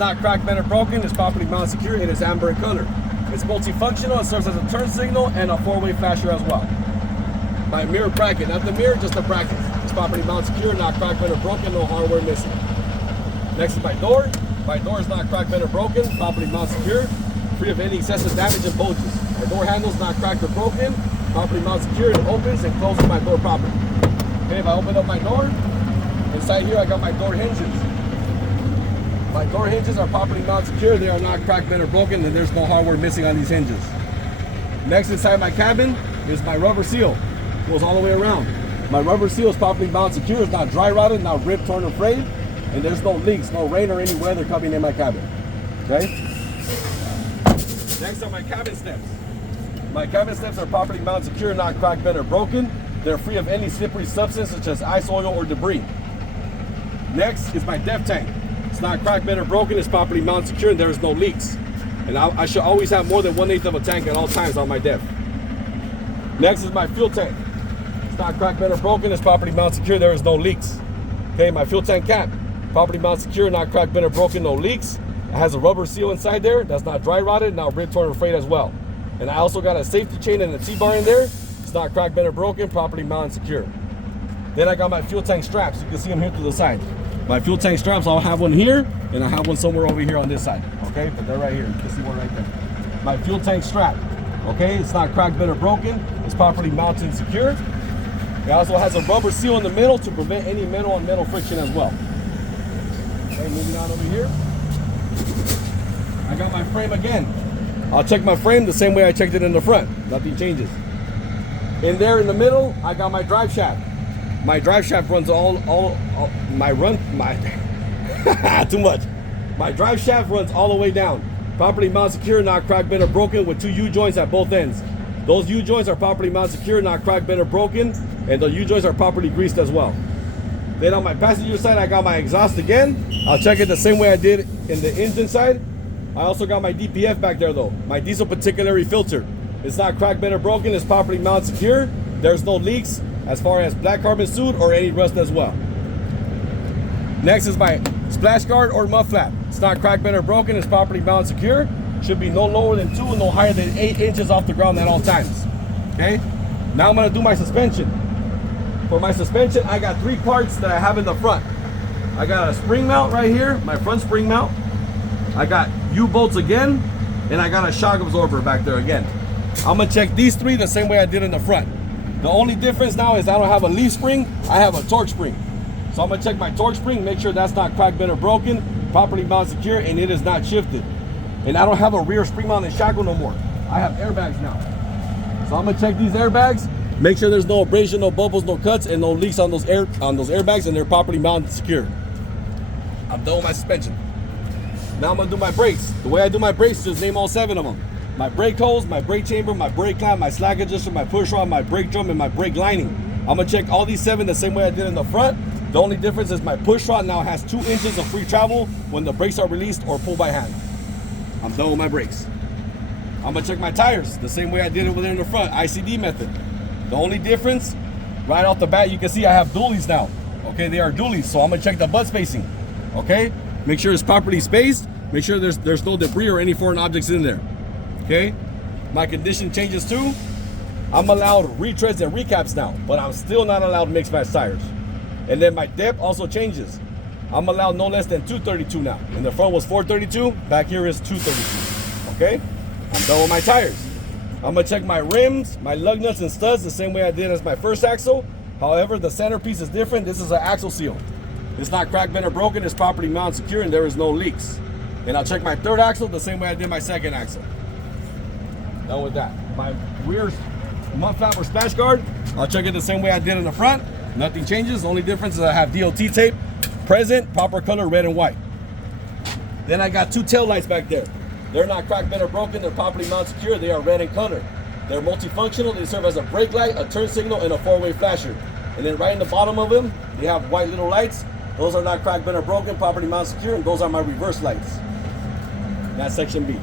not cracked, bent, or broken. It's properly mounted secure. It is amber in color. It's multifunctional. It serves as a turn signal and a four-way flasher as well. My mirror bracket, not the mirror, just the bracket. It's properly mounted secure, not cracked, bent, or broken, no hardware missing. Next is my door. My door is not cracked, bent, or broken, properly mounted secure, free of any excessive damage and bulges. My door handle is not cracked or broken, properly mounted secure. It opens and closes my door properly. Okay, if I open up my door, inside here I got my door hinges. My door hinges are properly mounted secure. They are not cracked, bent, or broken, and there's no hardware missing on these hinges. Next inside my cabin is my rubber seal. Goes all the way around. My rubber seal is properly mounted secure. It's not dry rotted, not ripped, torn, or frayed, and there's no leaks, no rain, or any weather coming in my cabin. Okay? Next are my cabin steps. My cabin steps are properly mounted secure, not cracked, bent, or broken. They're free of any slippery substance such as ice, oil, or debris. Next is my depth tank. It's not cracked, bent, or broken. It's properly mounted secure, and there is no leaks. And I should always have more than 1/8 of a tank at all times on my depth. Next is my fuel tank. It's not cracked, bent, or broken. It's properly mounted secure. There is no leaks. Okay, my fuel tank cap. Properly mounted secure, not cracked, bent, or broken, no leaks. It has a rubber seal inside there. That's not dry rotted, not ripped, torn, or frayed as well. And I also got a safety chain and a T-bar in there. It's not cracked, bent, or broken, properly mounted secure. Then I got my fuel tank straps. You can see them here to the side. My fuel tank straps, I'll have one here, and I have one somewhere over here on this side. Okay, but they're right here. You can see one right there. My fuel tank strap. Okay, it's not cracked, bent, or broken. It's properly mounted and secure. It also has a rubber seal in the middle to prevent any metal on metal friction as well. Okay, moving on over here. I got my frame again. I'll check my frame the same way I checked it in the front. Nothing changes. In there in the middle, I got my drive shaft. My drive shaft runs too much. My drive shaft runs all the way down. Properly mounted secure, not cracked, bent, or broken, with 2 U-joints at both ends. Those U-joints are properly mounted secure, not cracked, bent, or broken, and the U-joints are properly greased as well. Then on my passenger side, I got my exhaust again. I'll check it the same way I did in the engine side. I also got my DPF back there though, my diesel particulate filter. It's not cracked, bent, or broken. It's properly mounted secure. There's no leaks as far as black carbon soot or any rust as well. Next is my splash guard or mud flap. It's not cracked, bent, or broken. It's properly mounted secure. Should be no lower than 2 and no higher than 8 inches off the ground at all times. Okay, now I'm gonna do my suspension. For my suspension, I got 3 parts that I have in the front. I got a spring mount right here, my front spring mount. I got U-bolts again, and I got a shock absorber back there again. I'm gonna check these 3 the same way I did in the front. The only difference now is I don't have a leaf spring, I have a torque spring. So I'm gonna check my torque spring, make sure that's not cracked, bent, or broken, properly mounted secure, and it is not shifted. And I don't have a rear spring mounted shackle no more. I have airbags now. So I'm gonna check these airbags, make sure there's no abrasion, no bubbles, no cuts, and no leaks on those airbags, and they're properly mounted and secure. I'm done with my suspension. Now I'm gonna do my brakes. The way I do my brakes is just name all 7 of them. My brake hose, my brake chamber, my brake clamp, my slack adjuster, my push rod, my brake drum, and my brake lining. I'm gonna check all these 7 the same way I did in the front. The only difference is my push rod now has 2 inches of free travel when the brakes are released or pulled by hand. I'm done with my brakes. I'm gonna check my tires the same way I did over there in the front, ICD method. The only difference, right off the bat, you can see I have dualies now. Okay, they are dualies, so I'm gonna check the butt spacing. Okay, make sure it's properly spaced. Make sure there's no debris or any foreign objects in there. Okay, my condition changes too. I'm allowed retreads and recaps now, but I'm still not allowed mixed match tires. And then my depth also changes. I'm allowed no less than 232 now. In the front was 432, back here is 232. Okay, I'm done with my tires. I'm gonna check my rims, my lug nuts and studs the same way I did as my first axle. However, the centerpiece is different. This is an axle seal. It's not cracked, bent, or broken. It's properly mounted secure, and there is no leaks. And I'll check my third axle the same way I did my second axle. Done with that. My rear mud flap or splash guard, I'll check it the same way I did in the front. Nothing changes. The only difference is I have DOT tape present, proper color, red and white. Then I got 2 tail lights back there. They're not cracked, bent, or broken. They're properly mounted secure. They are red in color. They're multifunctional. They serve as a brake light, a turn signal, and a 4-way flasher. And then right in the bottom of them, they have white little lights. Those are not cracked, bent, or broken, properly mounted secure, and those are my reverse lights. That's section B.